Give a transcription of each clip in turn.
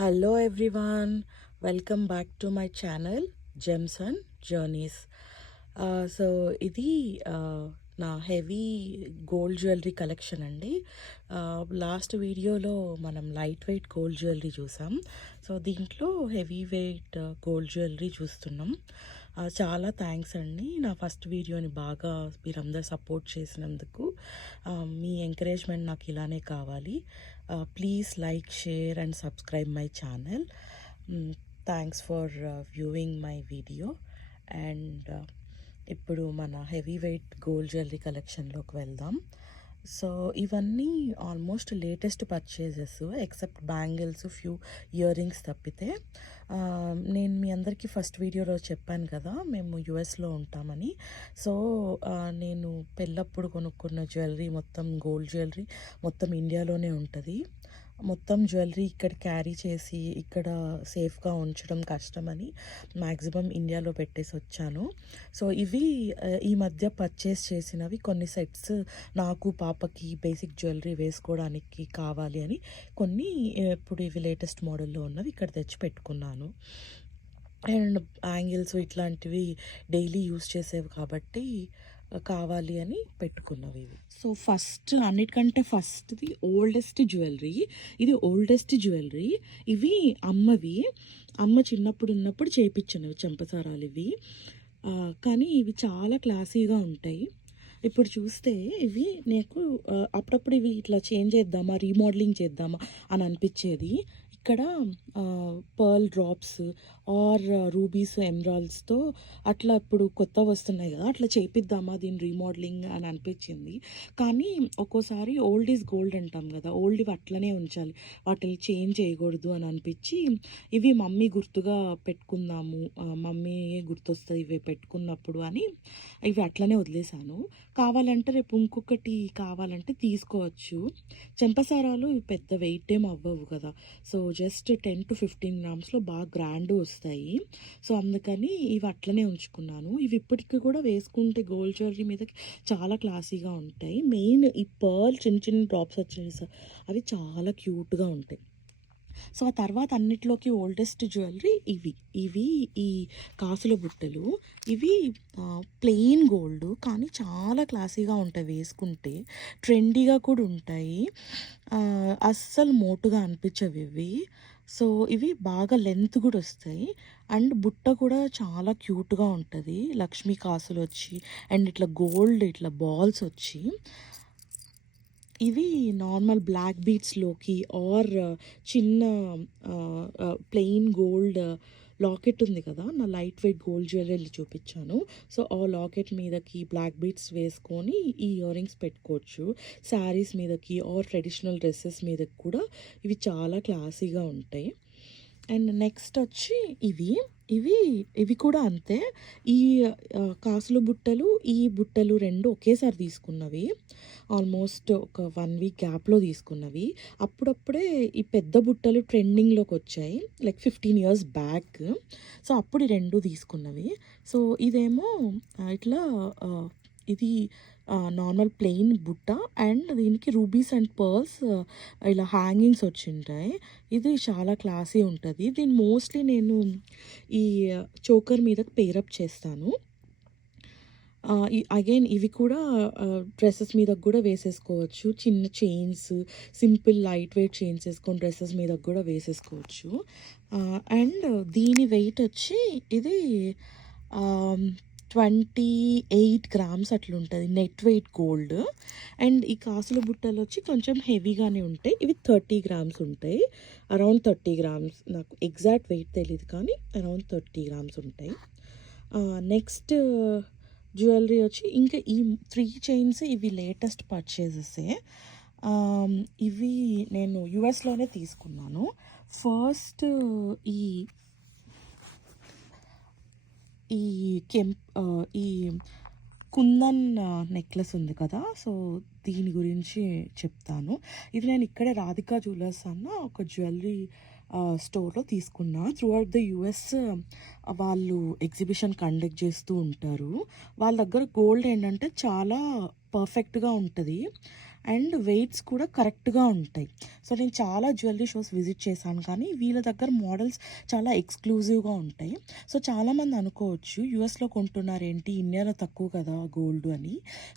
Hello everyone, welcome back to my channel Gems and Journeys. So ఇది నా heavy gold jewellery collection అండి. Last వీడియోలో మనం light weight gold jewellery చూసాం. So దీంట్లో హెవీ వెయిట్ గోల్డ్ జ్యువెలరీ చూస్తున్నాం. చాలా థ్యాంక్స్ అండి, నా ఫస్ట్ వీడియోని బాగా మీరందరూ సపోర్ట్ చేసినందుకు. మీ ఎంకరేజ్మెంట్ నాకు ఇలానే కావాలి. Please like, share and subscribe my channel. Thanks for viewing my video. And ఇప్పుడు మన హెవీ వెయిట్ గోల్డ్ జ్యువెలరీ కలెక్షన్లోకి వెళ్దాం. సో ఇవన్నీ almost latest purchases, except bangles, few ear rings తప్పితే. నేను మీ అందరికీ ఫస్ట్ వీడియోలో చెప్పాను కదా, మేము యుఎస్లో ఉంటామని. సో నేను పెళ్ళప్పుడు కొనుక్కున్న జ్యువెలరీ మొత్తం, గోల్డ్ జ్యువెలరీ మొత్తం ఇండియాలోనే ఉంటుంది. మొత్తం జ్యువెలరీ ఇక్కడ క్యారీ చేసి ఇక్కడ సేఫ్గా ఉంచడం కష్టమని మ్యాక్సిమం ఇండియాలో పెట్టేసి వచ్చాను. సో ఇవి ఈ మధ్య పర్చేస్ చేసినవి కొన్ని సెట్స్, నాకు పాపకి బేసిక్ జ్యువెలరీ వేసుకోవడానికి కావాలి అని కొన్ని ఇప్పుడు ఇవి లేటెస్ట్ మోడల్లో ఉన్నవి ఇక్కడ తెచ్చి పెట్టుకున్నాను. అండ్ యాంగిల్స్ ఇట్లాంటివి డైలీ యూస్ చేసేవి కాబట్టి కావాలి అని పెట్టుకున్నవి ఇవి. సో ఫస్ట్, అన్నిటికంటే ఫస్ట్ది ఓల్డెస్ట్ జ్యువెలరీ. ఇది ఓల్డెస్ట్ జ్యువెలరీ. ఇవి అమ్మవి, అమ్మ చిన్నప్పుడు ఉన్నప్పుడు చేయించినవి చెంపసారాలు ఇవి. కానీ ఇవి చాలా క్లాసీగా ఉంటాయి. ఇప్పుడు చూస్తే ఇవి నాకు అప్పుడప్పుడు ఇవి ఇట్లా చేంజ్ చేద్దామా, రీమోడలింగ్ చేద్దామా అని అనిపించేది. ఇక్కడ పర్ల్ డ్రాప్స్ ఆర్ రూబీస్, ఎమరాల్డ్స్తో అట్లా ఇప్పుడు కొత్త వస్తున్నాయి కదా, అట్లా చేపిద్దామా దీని రీమోడలింగ్ అని అనిపించింది. కానీ ఒక్కోసారి ఓల్డ్ ఈజ్ గోల్డ్ అంటాం కదా, ఓల్డ్ ఇవి అట్లనే ఉంచాలి, వాటిని చేంజ్ చేయకూడదు అని అనిపించి ఇవి మమ్మీ గుర్తుగా పెట్టుకుందాము, మమ్మీ గుర్తొస్తుంది ఇవి పెట్టుకున్నప్పుడు అని ఇవి అట్లనే వదిలేశాను. కావాలంటే రేపు ఇంకొకటి కావాలంటే తీసుకోవచ్చు. చెంపసారాలు పెద్ద వెయిట్ ఏం అవ్వవు కదా, సో జస్ట్ 10 to 15 గ్రామ్స్లో బాగా గ్రాండ్ వస్తాయి. సో అందుకని ఇవి అట్లనే ఉంచుకున్నాను. ఇవి ఇప్పటికీ కూడా వేసుకుంటే గోల్డ్ జ్యువెలరీ మీద చాలా క్లాసీగా ఉంటాయి. మెయిన్ ఈ పర్ల్ చిన్న చిన్న డ్రాప్స్ వచ్చేసి అవి చాలా క్యూట్గా ఉంటాయి. సో ఆ తర్వాత అన్నిట్లోకి ఓల్డెస్ట్ జ్యువెలరీ ఇవి. ఇవి ఈ కాసుల బుట్టలు. ఇవి ప్లెయిన్ గోల్డ్ కానీ చాలా క్లాసీగా ఉంటాయి, వేసుకుంటే ట్రెండీగా కూడా ఉంటాయి, అస్సలు మోటుగా అనిపించవు ఇవి. సో ఇవి బాగా లెంత్ కూడా వస్తాయి అండ్ బుట్ట కూడా చాలా క్యూట్గా ఉంటుంది, లక్ష్మీ కాసులు వచ్చి అండ్ ఇట్లా గోల్డ్ ఇట్లా బాల్స్ వచ్చి. ఇవి నార్మల్ బ్లాక్ బీడ్స్లోకి ఆర్ చిన్న ప్లెయిన్ గోల్డ్ లాకెట్ ఉంది కదా, నా లైట్ వెయిట్ గోల్డ్ జ్యువెలరీ చూపించాను. సో ఆ లాకెట్ మీదకి బ్లాక్ బీడ్స్ వేసుకొని ఈ ఇయర్ రింగ్స్ పెట్టుకోవచ్చు. శారీస్ మీదకి ఆర్ ట్రెడిషనల్ డ్రెస్సెస్ మీదకి కూడా ఇవి చాలా క్లాసీగా ఉంటాయి. అండ్ నెక్స్ట్ వచ్చి ఇవి ఇవి ఇవి కూడా అంతే. ఈ కాసుల బుట్టలు, ఈ బుట్టలు రెండు ఒకేసారి తీసుకున్నవి, ఆల్మోస్ట్ ఒక 1 వీక్ గ్యాప్లో తీసుకున్నవి. అప్పుడప్పుడే ఈ పెద్ద బుట్టలు ట్రెండింగ్లోకి వచ్చాయి, లైక్ 15 years బ్యాక్. సో అప్పుడు ఈ రెండు తీసుకున్నవి. సో ఇదేమో ఇట్లా ఇది నార్మల్ ప్లెయిన్ బుట్ట అండ్ దీనికి రూబీస్ అండ్ పర్ల్స్ ఇలా హ్యాంగింగ్స్ వచ్చింటాయి. ఇది చాలా క్లాసీ ఉంటుంది. దీన్ని మోస్ట్లీ నేను ఈ చోకర్ మీద పేరప్ చేస్తాను. అగైన్ ఇవి కూడా డ్రెస్సెస్ మీద కూడా వేసేసుకోవచ్చు. చిన్న chains, simple light weight chains వేసుకొని డ్రెస్సెస్ మీద కూడా వేసేసుకోవచ్చు. అండ్ దీని వెయిట్ వచ్చి ఇది 28 grams అట్లుంటుంది నెట్ వెయిట్ గోల్డ్. అండ్ ఈ కాసుల బుట్టలు వచ్చి కొంచెం హెవీగానే ఉంటాయి. ఇవి 30 grams ఉంటాయి, అరౌండ్ 30 grams, నాకు ఎగ్జాక్ట్ వెయిట్ తెలియదు కానీ అరౌండ్ 30 grams ఉంటాయి. నెక్స్ట్ జ్యువెలరీ వచ్చి ఇంకా ఈ 3 చైన్స్, ఇవి లేటెస్ట్ పర్చేజెసే. ఇవి నేను యుఎస్లోనే తీసుకున్నాను. ఫస్ట్ ఈ ఈ ఈ కుందన్ నెక్లెస్ ఉంది కదా, సో దీని గురించి చెప్తాను. ఇది నేను ఇక్కడే రాధికా జ్యువెలర్స్ అన్న ఒక జ్యువెలరీ స్టోర్లో తీసుకున్నా. త్రూ అవుట్ ద యుఎస్ వాళ్ళు ఎగ్జిబిషన్ కండక్ట్ చేస్తూ ఉంటారు. వాళ్ళ దగ్గర గోల్డ్ ఏంటంటే చాలా పర్ఫెక్ట్గా ఉంటుంది. అండ్ వెయిట్స్ కూడా కరెక్ట్‌గా ఉంటాయి. సో, నేను చాలా జ్యువెల్లరీ షోస్ విజిట్ చేశాను కానీ వీళ్ళ దగ్గర మోడల్స్ చాలా ఎక్స్‌క్లూజివ్‌గా ఉంటాయి. సో, చాలామంది అనుకోవచ్చు యూఎస్‌లో కొంటున్నారేంటి ఇండియాలో తక్కువ కదా గోల్డ్ అని.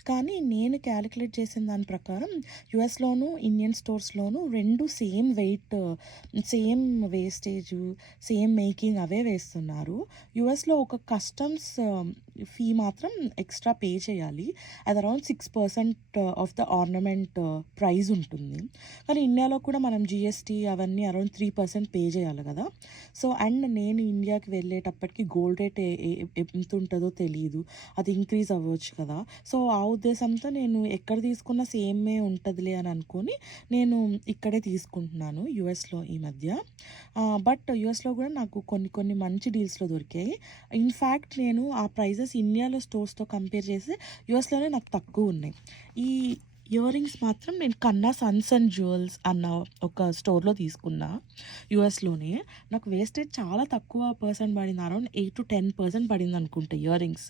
కానీ నేను క్యాలిక్యులేట్ చేసిన దాని ప్రకారం యూఎస్‌లోను, ఇండియన్ స్టోర్స్‌లోను 2 same weight, same wastage, same making అవే వేస్తున్నారు. యూఎస్‌లో ఒక కస్టమ్స్ ఫీ మాత్రం ఎక్స్ట్రా పే చేయాలి. అది around 6% of the ornament price ఉంటుంది. కానీ ఇండియాలో కూడా మనం జీఎస్టీ అవన్నీ అరౌండ్ 3% పే చేయాలి కదా! సో, అండ్ నేను ఇండియాకి వెళ్ళేటప్పటికి గోల్డ్ రేట్ ఎంత ఉంటదో తెలీదు. అది ఇంక్రీజ్ అవ్వచ్చు కదా! సో, ఆ ఉద్దేశంతో నేను ఎక్కడ తీసుకున్నా సేమే ఉంటదిలే అని అనుకోని నేను ఇక్కడే తీసుకుంటున్నాను యూఎస్‌లో ఈ మధ్య. బట్ యూఎస్‌లో కూడా నాకు కొన్ని కొన్ని మంచి డీల్స్‌లో దొరికాయి. ఇన్‌ఫాక్ట్ నేను ఆ ప్రైజెస్ ఇండియాలో స్టోర్స్‌తో కంపేర్ చేస్తే యూఎస్‌లోనే నాకు తక్కువున్నాయి. ఈ ఇయర్ రింగ్స్ మాత్రం నేను కన్నా సన్స్ అండ్ జ్యువెల్స్ అన్న ఒక స్టోర్‌లో తీసుకున్నా యూఎస్‌లోనే. నాకు వేస్టేజ్ చాలా తక్కువ పర్సెంట్ పడింది. అరౌండ్ 8-10% పడిందనుకుంటా ఇయర్ రింగ్స్.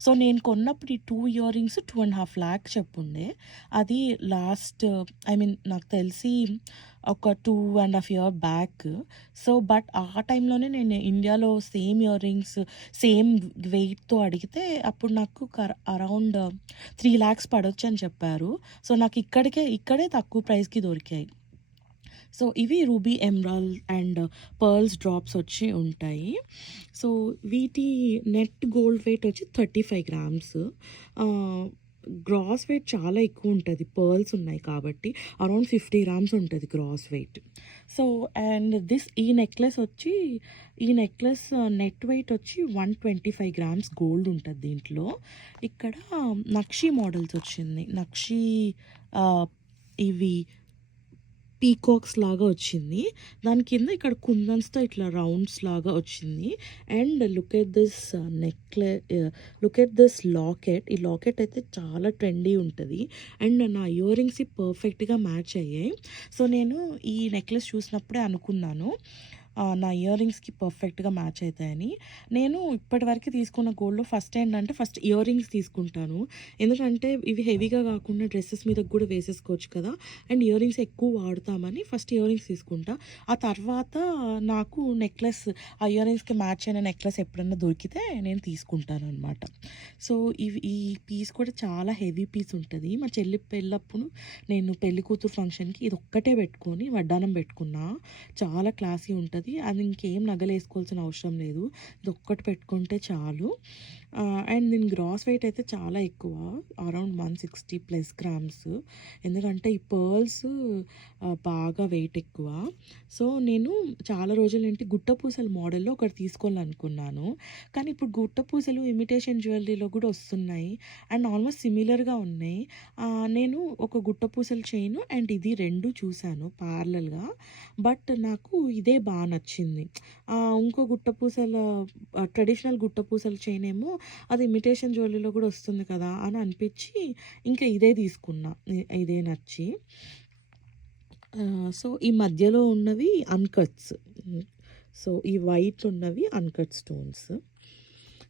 సో, నేను కొన్నప్పుడు ఈ 2 ఇయర్ రింగ్స్ 2.5 లాక్ చెప్పుండే. అది లాస్ట్ ఐ మీన్ నాకు తెలిసి ఒక 2.5 ఇయర్ బ్యాక్. సో, బట్ ఆ టైంలోనే నేను ఇండియాలో సేమ్ ఇయర్ రింగ్స్ సేమ్ వెయిట్‌తో అడిగితే అప్పుడు నాకు అరౌండ్ 3 లాక్స్ పడొచ్చని చెప్పారు. సో, నాకు ఇక్కడే తక్కువ ప్రైస్‌కి దొరికాయి. సో, ఇవి ruby emerald and pearls drops వచ్చి ఉంటాయి. సో, వీటి నెట్ గోల్డ్ వెయిట్ వచ్చి 35 గ్రామ్స్. గ్రాస్ వెయిట్ చాలా ఎక్కువ ఉంటది. పర్ల్స్ ఉన్నాయి కాబట్టి అరౌండ్ 50 గ్రామ్స్ ఉంటది గ్రాస్ వెయిట్. సో, అండ్ ఈ నెక్లెస్ నెట్ వెయిట్ వచ్చి 125 గ్రామ్స్ గోల్డ్ ఉంటది దీంట్లో. ఇక్కడ నక్షి మోడల్స్ వచ్చింది. నక్షి ఆహ్, ఇవి పీకాక్స్ లాగా వచ్చింది. దాని కింద ఇక్కడ కుందన్స్‌తో ఇట్లా రౌండ్స్ లాగా వచ్చింది. And look at this locket. ఈ లాకెట్ అయితే చాలా ట్రెండీ ఉంటది. అండ్ నా ఇయర్ రింగ్స్‌కి పర్ఫెక్ట్‌గా మ్యాచ్ అయ్యాయి. సో, నేను ఈ నెక్లెస్ చూసినప్పుడే అనుకున్నాను నా ఇయర్ రింగ్స్‌కి పర్ఫెక్ట్‌గా మ్యాచ్ అయితాయని. నేను ఇప్పటివరకు తీసుకున్న గోల్డ్‌లో ఫస్ట్ ఇయర్ రింగ్స్ తీసుకుంటాను. ఎందుకంటే ఇవి హెవీగా కాకుండా డ్రెసెస్ మీదకి కూడా వేసేసుకోవచ్చు కదా! అండ్ ఇయర్ రింగ్స్ ఎక్కువ వాడతామని ఫస్ట్ ఇయర్ రింగ్స్ తీసుకుంటా. ఆ తర్వాత నాకు ఆ ఇయర్ రింగ్స్‌కి మ్యాచ్ అయిన నెక్లెస్ ఎప్పుడన్నా దొరికితే నేను తీసుకుంటాననమాట. సో, ఈ పీస్ కూడా చాలా హెవీ పీస్ ఉంటది. మా చెల్లి పెళ్ళప్పుడు నేను పెళ్లి కూతురు ఫంక్షన్‌కి ఇదొక్కటే పెట్టుకొని వడ్డానం పెట్టుకున్నా. చాలా క్లాసీ ఉంటది. అది ఇంకేం నగలేసుకోవాల్సిన అవసరం లేదు. ఇదొక్కటి పెట్టుకుంటే చాలు. అండ్ దీని గ్రాస్ వెయిట్ అయితే చాలా ఎక్కువ. Around 160+ grams. ఎందుకంటే ఈ పర్ల్స్ బాగా వెయిట్ ఎక్కువ. సో, నేను చాలా రోజులేంటి గుట్టపూసల మోడల్‌లో ఒకటి తీసుకోవాలనుకున్నాను. కానీ ఇప్పుడు గుట్టపూసలు ఇమిటేషన్ జ్యువెల్లరీలో కూడా వస్తున్నాయి. అండ్ ఆల్మోస్ట్ సిమిలర్‌గా ఉన్నాయి. నేను ఒక గుట్టపూసల చైను అండ్ ఇది 2 చూసాను ప్యారలల్‌గా. బట్ నాకు ఇదే బా నచ్చింది. ఇంకో గుట్టపూసల ట్రెడిషనల్ గుట్టపూసల చైన్ ఏమో అది ఇమిటేషన్ జ్యువెల్లరీలో కూడా వస్తుంది కదా అని అనిపించి ఇంకా ఇదే తీసుకున్నా. ఇదే నచ్చి. సో, ఈ మధ్యలో ఉన్నవి అన్‌కట్స్. సో, ఈ వైట్ ఉన్నవి uncut stones.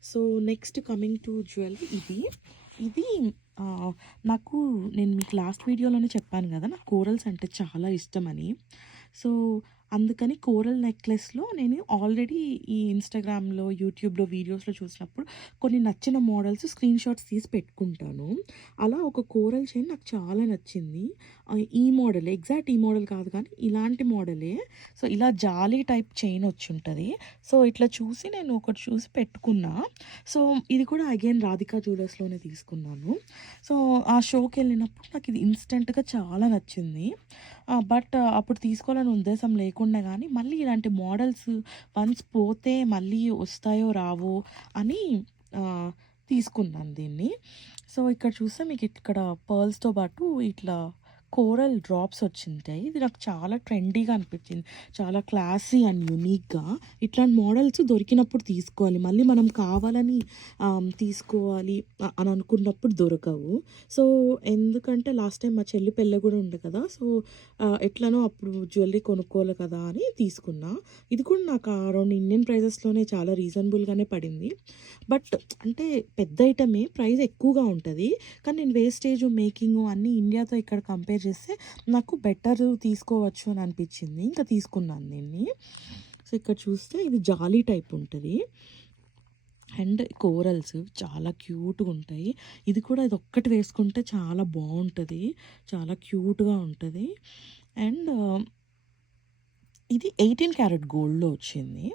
So, next coming to jewellery ఇది ఆహ్, నేను మీకు లాస్ట్ వీడియోలోనే చెప్పాను కదా! నాకు కోరల్స్ అంటే చాలా ఇష్టమని. సో, అందుకని కోరల్ నెక్లెస్‌లో నేను ఆల్రెడీ ఈ ఇన్‌స్టాగ్రామ్‌లో, యూట్యూబ్‌లో వీడియోస్‌లో చూసినప్పుడు కొన్ని నచ్చిన మోడల్స్ స్క్రీన్ షాట్స్ తీసి పెట్టుకుంటాను. అలా ఒక కోరల్ చైన్ నాకు చాలా నచ్చింది. ఈ మోడలే ఎగ్జాక్ట్ ఈ మోడల్ కాదు కానీ ఇలాంటి మోడలే. సో, ఇలా జాలీ టైప్ చైన్ వచ్చుంటది. సో, ఇట్లా చూసి నేను ఒకటి చూసి పెట్టుకున్నా. సో, ఇది కూడా అగైన్ రాధికా జ్యువెలర్స్‌లోనే తీసుకున్నాను. సో, ఆ షోకెళ్ళినప్పుడు నాకిది ఇన్‌స్టంట్‌గా చాలా నచ్చింది. బట్ అప్పుడు తీసుకోవాలని ఉద్దేశం లేకుండా గానీ, మళ్ళీ ఇలాంటి మోడల్స్ వన్స్ పోతే మళ్ళీ వస్తాయో రావో అని తీసుకున్నాను దీన్ని. సో, ఇక్కడ చూస్తే మీకిక్కడ పర్ల్స్‌తో పాటు ఇట్లా కోరల్ డ్రాప్స్ వచ్చింటాయి. ఇది నాకు చాలా ట్రెండీగా అనిపించింది. చాలా క్లాసీ అండ్ యూనిక్‌గా. ఇట్లాంటి మోడల్స్ దొరికినప్పుడు తీసుకోవాలి. మళ్ళీ మనం కావాలని తీసుకోవాలి అని అనుకున్నప్పుడు దొరకవు. సో, ఎందుకంటే లాస్ట్ టైం మా చెల్లి పెళ్ళి కూడా ఉండే కదా! సో, ఎట్లనో అప్పుడు జ్యువెల్లరీ కొనుక్కోవాలి కదా అని తీసుకున్నా. ఇది కూడా నాకు అరౌండ్ ఇండియన్ ప్రైజెస్‌లోనే చాలా రీజనబుల్‌గానే పడింది. బట్ అంటే పెద్ద ఐటమే ప్రైస్ ఎక్కువగా ఉంటది. కానీ నేను వేస్టేజ్, మేకింగు అన్నీ ఇండియాతో ఇక్కడ కంపేర్ చేస్తే నాకు బెటర్ తీసుకోవచ్చు అని అనిపించింది. ఇంకా తీసుకున్నాను దీన్ని. సో, ఇక్కడ చూస్తే ఇది జాలీ టైప్ ఉంటది. అండ్ కోరల్స్ చాలా క్యూట్‌గా ఉంటాయి. ఇది కూడా ఇదొక్కటి వేసుకుంటే చాలా బావుంటది. చాలా క్యూట్‌గా ఉంటది. అండ్ ఇది 18 క్యారెట్ గోల్డ్‌లో వచ్చింది.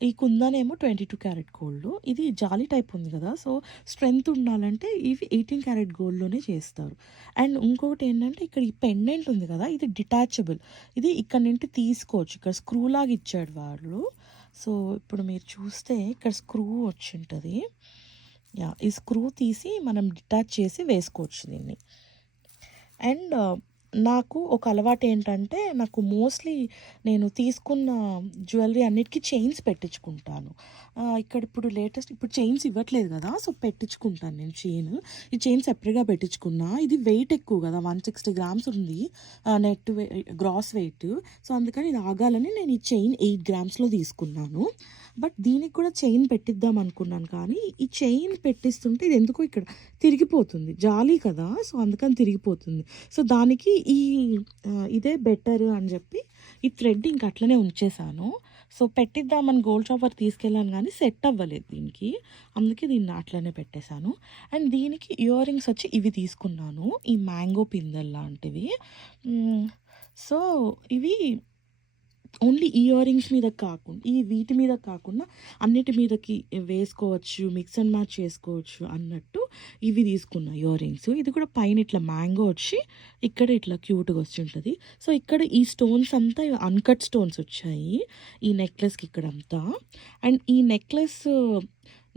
ఈ కుందనేమో 22 క్యారెట్ గోల్డ్. ఇది జాలీ టైప్ ఉంది కదా! సో, స్ట్రెంత్ ఉండాలంటే ఇవి 18 క్యారెట్ గోల్డ్‌లోనే చేస్తారు. అండ్ ఇంకొకటేంటంటే ఇక్కడ ఈ పెండెంట్ ఉంది కదా! ఇది డిటాచబుల్. ఇది ఇక్కడ నుండి తీసుకోవచ్చు. ఇక్కడ స్క్రూ లాగా ఇచ్చాడు వాళ్ళు. సో, ఇప్పుడు మీరు చూస్తే ఇక్కడ స్క్రూ వచ్చుంటది. యాహ్! ఈ స్క్రూ తీసి మనం డిటాచ్ చేసి వేసుకోవచ్చు దీన్ని. అండ్ నాకు ఒక అలవాటేంటంటే, నాకు మోస్ట్‌లీ నేను తీసుకున్న జ్యువెల్లరీ అన్నిటికి చైన్స్ పెట్టించుకుంటాను. ఇక్కడ ఇప్పుడు లేటెస్ట్ ఇప్పుడు చైన్స్ ఇవ్వట్లేదు గదా! సో, పెట్టించుకుంటాను నేను చైన్. ఈ చైన్ సెపరేట్‌గా పెట్టించుకున్నా. ఇది వెయిట్ ఎక్కువ గదా! 160 గ్రామ్స్ ఉంది. Net gross wait. సో, అందుకని ఇది ఆగాలని నేను ఈ చైన్ 8 గ్రామ్స్‌లో తీసుకున్నాను. బట్ దీనికి కూడా చైన్ పెట్టిద్దాం అనుకున్నాను కానీ, ఈ చైన్ పెట్టిస్తుంటే ఇది ఎందుకో ఇక్కడ తిరిగిపోతుంది. జాలీ కదా! సో, అందుకని తిరిగిపోతుంది. సో, దానికి ఇదే బెటర్ అని చెప్పి ఈ థ్రెడ్ ఇంక అట్లనే ఉంచేసాను. సో, పెట్టిద్దామని గోల్డ్ షాపర్ తీసుకెళ్ళాను కానీ సెట్ అవ్వలేదు దీనికి. అందుకే దీన్ని అట్లనే పెట్టేశాను. అండ్ దీనికి ఇయర్ రింగ్స్ వచ్చి ఇవి తీసుకున్నాను. ఈ మ్యాంగో పిందెల్ లాంటివి. సో, ఇవి ఓన్లీ ఈ ఇయర్ రింగ్స్ మీద కాకుండా వీటి మీద కాకుండా అన్నిటి మీదకి వేసుకోవచ్చు, మిక్స్ అండ్ మ్యాచ్ చేసుకోవచ్చు అన్నట్టు ఇవి తీసుకున్నా ఇయర్ రింగ్స్. ఇది కూడా పైన ఇట్లా మ్యాంగో వచ్చి ఇక్కడ ఇట్లా క్యూట్‌గా వచ్చుంటది. సో, ఇక్కడ ఈ స్టోన్స్ అంతా అన్‌కట్ స్టోన్స్ వచ్చాయి. ఈ నెక్లెస్‌కి ఇక్కడంతా. అండ్ ఈ నెక్లెస్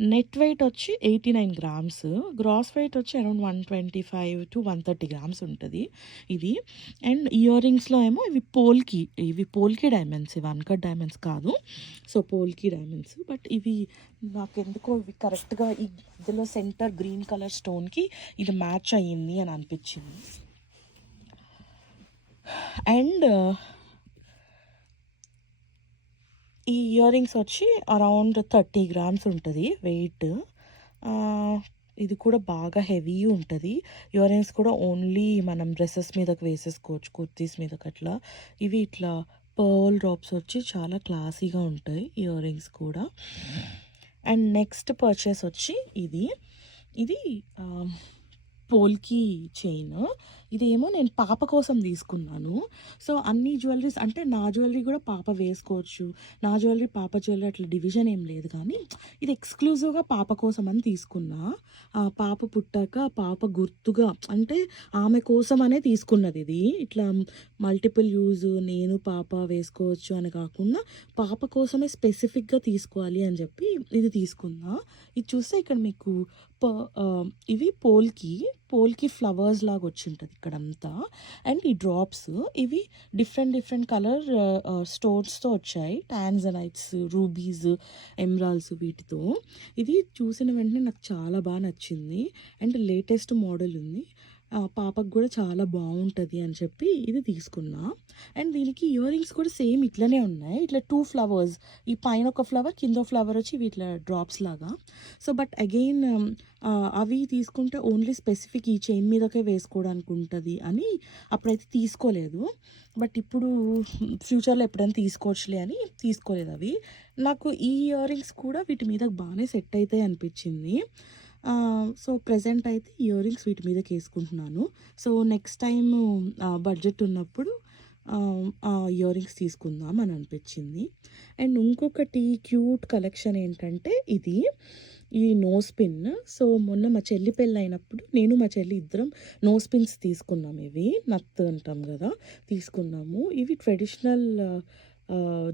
నెట్ వెయిట్ వచ్చి 89 గ్రామ్స్. గ్రాస్ వెయిట్ వచ్చి అరౌండ్ 125-130 గ్రామ్స్ ఉంటది ఇది. అండ్ ఇయర్ రింగ్స్‌లో ఏమో ఇవి పోల్కి డైమండ్స్. ఇవి అన్‌కట్ డైమండ్స్ కాదు. సో, పోల్కి డైమండ్స్. బట్ ఇవి నాకెందుకో ఇవి కరెక్ట్‌గా ఇందులో సెంటర్ గ్రీన్ కలర్ స్టోన్‌కి ఇది మ్యాచ్ అయ్యింది అని అనిపించింది. అండ్ ఈ ఇయర్ రింగ్స్ వచ్చి అరౌండ్ 30 గ్రామ్స్ ఉంటది వెయిట్. ఇది కూడా బాగా హెవీ ఉంటది. ఇయర్ రింగ్స్ కూడా ఓన్లీ మనం డ్రెసెస్ మీదకి వేసేసుకోవచ్చు. కుర్తీస్ మీదకి అట్లా. ఇవి ఇట్లా పర్ల్ డ్రాప్స్ వచ్చి చాలా క్లాసీగా ఉంటాయి ఇయర్ రింగ్స్ కూడా. అండ్ నెక్స్ట్ పర్చేస్ వచ్చి ఇది. ఇది పోల్కి చైన్. ఇదేమో నేను పాప కోసం తీసుకున్నాను. సో, అన్ని జ్యువెల్లరీస్ అంటే నా జ్యువెల్లరీ కూడా పాప వేసుకోవచ్చు. నా జ్యువెల్లరీ, పాప జ్యువెల్లరీ అట్లా డివిజన్ ఏం లేదు కానీ, ఇది ఎక్స్‌క్లూజివ్‌గా పాప కోసం అని తీసుకున్నా. పాప పుట్టాక పాప గుర్తుగా అంటే ఆమె కోసమనే తీసుకున్నది ఇది. ఇట్లా మల్టిపుల్ యూజ్ నేను, పాప వేసుకోవచ్చు అని కాకుండా, పాప కోసమే స్పెసిఫిక్‌గా తీసుకోవాలి అని చెప్పి ఇది తీసుకున్నా. ఇది చూస్తే ఇక్కడ మీకు ఇవి పోల్కి ఫ్లవర్స్ లాగా వచ్చింటది ఇక్కడంతా. అండ్ ఈ డ్రాప్స్ ఇవి డిఫరెంట్ కలర్ స్టోన్స్‌తో వచ్చాయి. టాంజనైట్స్, రూబీస్, ఎమరాల్డ్స్ వీటితో. ఇది చూసిన వెంటనే నాకు చాలా బాగా నచ్చింది. అండ్ లేటెస్ట్ మోడల్ ఉంది. పాపకు కూడా చాలా బాగుంటుంది అని చెప్పి ఇది తీసుకున్నా. అండ్ దీనికి ఇయర్ రింగ్స్ కూడా సేమ్ ఇట్లనే ఉన్నాయి. ఇట్లా 2 ఫ్లవర్స్, ఈ పైన ఒక ఫ్లవర్, కింద ఫ్లవర్ వచ్చి ఇవి ఇట్లా డ్రాప్స్ లాగా. సో, బట్ అగైన్ అవి తీసుకుంటే ఓన్లీ స్పెసిఫిక్ ఈ చైన్ మీదకే వేసుకోవడానికి ఉంటుంది అని అప్పుడైతే తీసుకోలేదు. బట్ ఇప్పుడు ఫ్యూచర్లో ఎప్పుడైనా తీసుకోవచ్చులే అని తీసుకోలేదు అవి. నాకు ఈ ఇయర్ రింగ్స్ కూడా వీటి మీద బాగానే సెట్ అవుతాయి అనిపించింది. సో, ప్రెజెంట్ అయితే ఇయర్ రింగ్స్ వీటి మీదకేసుకుంటున్నాను. సో, నెక్స్ట్ టైము బడ్జెట్ ఉన్నప్పుడు ఇయర్ రింగ్స్ తీసుకుందాం అని అనిపించింది. అండ్ ఇంకొకటి క్యూట్ కలెక్షన్ ఏంటంటే ఈ నోస్ పిన్. సో, మొన్న మా చెల్లి పెళ్ళైనప్పుడు నేను, మా చెల్లి ఇద్దరం నోస్ పిన్స్ తీసుకున్నాం. ఇవి నత్ అంటాం కదా! తీసుకున్నాము. ఇవి ట్రెడిషనల్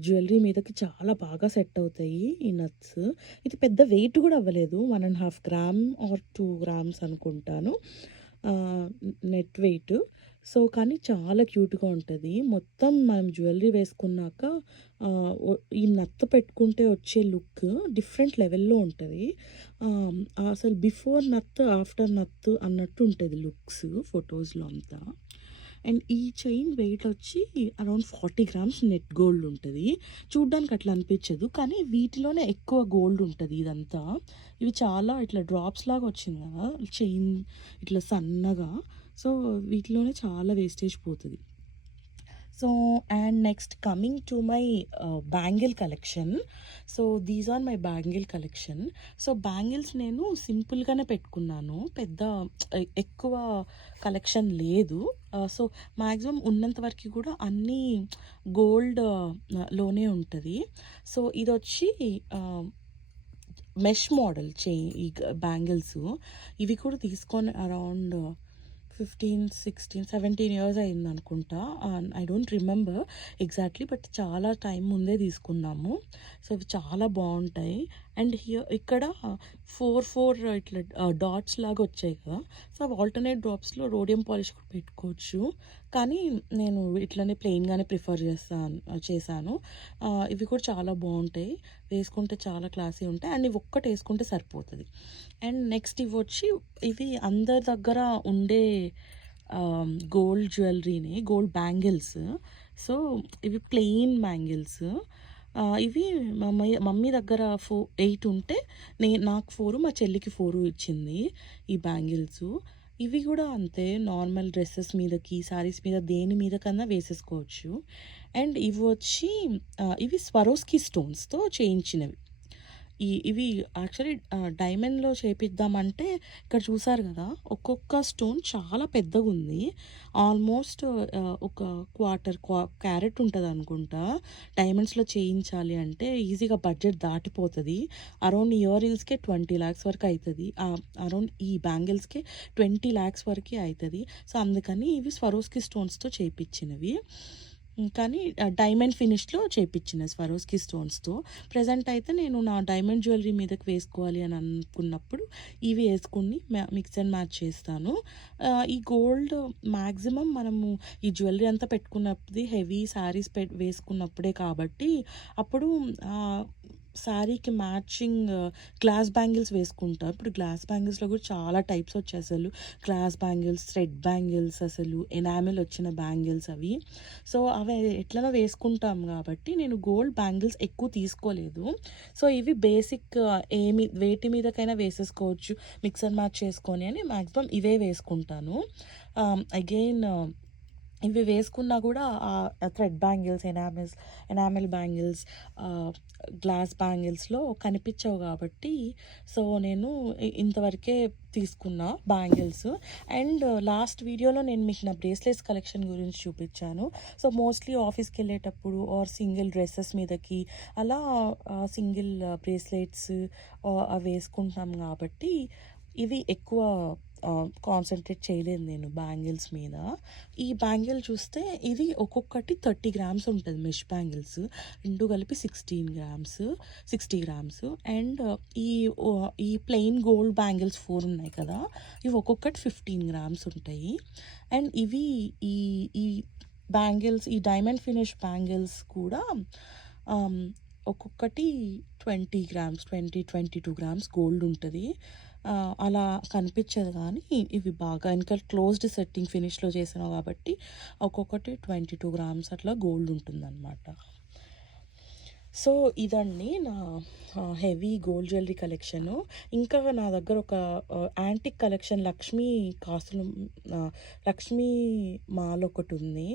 జ్యువెల్లరీ మీదకి చాలా బాగా సెట్ అవుతాయి ఈ నట్స్. ఇది పెద్ద వెయిట్ కూడా అవ్వలేదు. 1.5 గ్రామ్ ఆర్ 2 గ్రామ్స్ అనుకుంటాను నెట్ వెయిట్. సో, కానీ చాలా క్యూట్‌గా ఉంటది. మొత్తం మనం జ్యువెల్లరీ వేసుకున్నాక ఈ నత్త పెట్టుకుంటే వచ్చే లుక్ డిఫరెంట్ లెవెల్‌లో ఉంటది. ఆహ్, అసలు బిఫోర్ నత్, ఆఫ్టర్ నత్ అన్నట్టు ఉంటది లుక్స్ ఫోటోస్‌లో అంతా. అండ్ ఈ చైన్ వెయిట్ వచ్చి అరౌండ్ 40 గ్రామ్స్ నెట్ గోల్డ్ ఉంటది. చూడ్డానికి అట్లా అనిపించదు. కానీ వీటిలోనే ఎక్కువ గోల్డ్ ఉంటది ఇదంతా. ఇవి చాలా ఇట్లా డ్రాప్స్ లాగా వచ్చింది కదా! చైన్ ఇట్లా సన్నగా. సో, వీటిలోనే చాలా వేస్టేజ్ పోతది. So, and next coming to my bangle collection. So, these are my bangle collection. So, bangles నేను సింపుల్‌గానే పెట్టుకున్నాను. పెద్ద ఎక్కువ కలెక్షన్ లేదు. సో, మాక్సిమం ఉన్నంత వరకి కూడా అన్నీ గోల్డ్ లోనే ఉంటది. సో, ఇదొచ్చి మెష్ మోడల్ ఈ బ్యాంగిల్స్. ఇవి కూడా తీసుకొని అరౌండ్ 15, 16, 17 ఇయర్స్ అయిందనుకుంటా. I don't remember exactly. But చాలా టైం ముందే తీసుకున్నాము. సో, ఇవి చాలా బావుంటాయి. అండ్ ఇక్కడ 4 ఇట్లా డాట్స్ లాగా వచ్చాయి కదా! సో, అవి ఆల్టర్‌నేట్ డ్రాప్స్‌లో రోడియం పాలిష్ కూడా పెట్టుకోవచ్చు. కానీ నేను ఇట్లనే ప్లెయిన్‌గానే ప్రిఫర్ చేశాను. ఇవి కూడా చాలా బావుంటాయి. వేసుకుంటే చాలా క్లాసీ ఉంటాయి. అండ్ ఇవి ఒక్కటి వేసుకుంటే సరిపోతది. అండ్ నెక్స్ట్ ఇవొచ్చి ఇవి అందరి దగ్గర ఉండే గోల్డ్ జ్యువెల్లరీనే. Gold bangles. సో, ఇవి ప్లెయిన్ బ్యాంగిల్స్. ఇవి మమ్మీ దగ్గర 8 ఉంటే నాకు 4, మా చెల్లికి 4 ఇచ్చింది ఈ బ్యాంగిల్సు. ఇవి గూడా అంతే, నార్మల్ డ్రెసెస్ మీదకి, శారీస్ మీద దేని మీద కన్నా వేసేసుకోవచ్చు. అండ్ ఇవొచ్చి ఇవి స్వరోస్కి స్టోన్స్‌తో చేయించినవి. ఇవి యాక్చువల్లీ డైమండ్‌లో చేపిద్దామంటే ఇక్కడ చూసారు గదా! ఒక్కొక్క స్టోన్ చాలా పెద్దగుంది. ఆల్మోస్ట్ ఒక క్యారెట్ ఉంటదనుకుంటా. డైమండ్స్‌లో చేయించాలి అంటే ఈజీగా బడ్జెట్ దాటిపోతది. అరౌండ్ ఇయర్ రింగ్స్‌కే 20 లాక్స్ వరకు అయితది. అరౌండ్ ఈ బ్యాంగిల్స్‌కే 20 లాక్స్ వరకే అయితది. సో, అందుకని ఇవి స్వరోస్కి స్టోన్స్‌తో చేపిచ్చినవి. కానీ డైమండ్ ఫినిష్‌లో చేపిచ్చిన స్వరోస్కి స్టోన్స్‌తో. ప్రెజెంట్ అయితే నేను నా డైమండ్ జ్యువెల్లరీ మీదకి వేసుకోవాలి అని అనుకున్నప్పుడు ఇవి వేసుకొని మిక్స్ అండ్ మ్యాచ్ చేస్తాను. ఈ గోల్డ్ మాక్సిమం మనము ఈ జ్యువెల్లరీ అంతా పెట్టుకున్నప్పుడే హెవీ శారీస్ వేసుకున్నప్పుడే కాబట్టి అప్పుడు శారీకి మ్యాచింగ్ గ్లాస్ బ్యాంగిల్స్ వేసుకుంటాం. ఇప్పుడు గ్లాస్ బ్యాంగిల్స్‌లో కూడా చాలా టైప్స్ వచ్చాయి అసలు. గ్లాస్ బ్యాంగిల్స్, థ్రెడ్ బ్యాంగిల్స్, అసలు ఎనామెల్ వచ్చిన బ్యాంగిల్స్ అవి. సో, అవి ఎట్లనో వేసుకుంటాం కాబట్టి నేను గోల్డ్ బ్యాంగిల్స్ ఎక్కువ తీసుకోలేదు. సో, ఇవి బేసిక్ వేటి మీదకైనా వేసేసుకోవచ్చు మిక్స్ అండ్ మ్యాచ్ చేసుకొని అని మాక్సిమం ఇవే వేసుకుంటాను. అగైన్ ఇవి వేసుకున్నా కూడా thread bangles, enamel bangles, glass బ్యాంగిల్స్‌లో కనిపించవు కాబట్టి సో, నేను ఇంతవరకే తీసుకున్నా బ్యాంగిల్స్. అండ్ లాస్ట్ వీడియోలో నేను మీకు నా బ్రేస్లెట్స్ కలెక్షన్ గురించి చూపించాను. సో, మోస్ట్లీ ఆఫీస్‌కెళ్ళేటప్పుడు ఆర్ సింగిల్ డ్రెసెస్ మీదకి అలా సింగిల్ బ్రేస్లెట్స్ అవి వేసుకుంటాం కాబట్టి ఇవి ఎక్కువ కాన్సంట్రేట్ చేయలేదు నేను బ్యాంగిల్స్ మీద. ఈ బ్యాంగిల్ చూస్తే ఇది ఒక్కొక్కటి 30 గ్రామ్స్ ఉంటది. మెష్ బ్యాంగిల్స్ 2 కలిపి 60 గ్రామ్స్. అండ్ ఈ ప్లెయిన్ గోల్డ్ బ్యాంగిల్స్ 4 ఉన్నాయి కదా! ఇవి ఒక్కొక్కటి 15 గ్రామ్స్ ఉంటాయి. అండ్ ఇవి ఈ ఈ బ్యాంగిల్స్, ఈ డైమండ్ ఫినిష్ బ్యాంగిల్స్ కూడా ఒక్కొక్కటి 20 గ్రామ్స్, 22 గ్రామ్స్ గోల్డ్ ఉంటది. అలా కనిపించదు కానీ ఇవి బాగా ఇంకా క్లోజ్డ్ సెట్టింగ్ ఫినిష్‌లో చేసినవి కాబట్టి ఒక్కొక్కటి 22 గ్రామ్స్ అట్లా గోల్డ్ ఉంటుందన్నమాట. సో, ఇదండి నా హెవీ గోల్డ్ జ్యువెల్లరీ కలెక్షను. ఇంకా నా దగ్గర ఒక యాంటిక్ కలెక్షన్ లక్ష్మీ మాల ఒకటుంది.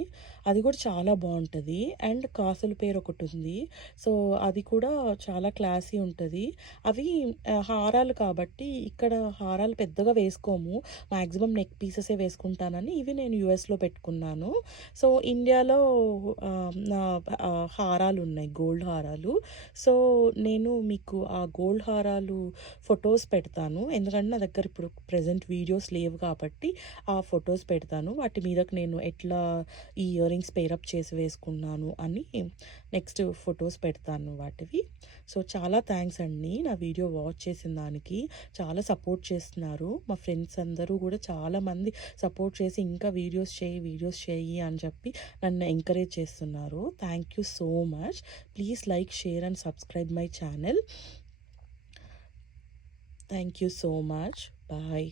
అది కూడా చాలా బావుంటది. అండ్ కాసుల పేరు ఒకటుంది. సో, అది కూడా చాలా క్లాసీ ఉంటది. అవి హారాలు కాబట్టి ఇక్కడ హారాలు పెద్దగా వేసుకోము. మాక్సిమం నెక్ పీసెసే వేసుకుంటానని ఇవి నేను యూఎస్‌లో పెట్టుకున్నాను. సో, ఇండియాలో నా హారాలున్నాయి, గోల్డ్ హారాలు. హారాలు. సో, నేను మీకు ఆ గోల్డ్ హారాలు ఫొటోస్ పెడతాను. ఎందుకంటే నా దగ్గర ఇప్పుడు ప్రెజెంట్ వీడియోస్ లేవు కాబట్టి ఆ ఫొటోస్ పెడతాను. వాటి మీదకి నేను ఎట్లా ఈ ఇయర్ రింగ్స్ పెయిరప్ చేసి వేసుకున్నాను అని నెక్స్ట్ ఫొటోస్ పెడతాను వాటివి. సో, చాలా థ్యాంక్స్ అండి నా వీడియో వాచ్ చేసిన దానికి. చాలా సపోర్ట్ చేస్తున్నారు. మా ఫ్రెండ్స్ అందరూ కూడా చాలామంది సపోర్ట్ చేసి ఇంకా వీడియోస్ చేయి అని చెప్పి నన్ను ఎంకరేజ్ చేస్తున్నారు. Thank you so much. Please like, share and subscribe my channel. Thank you so much. Bye.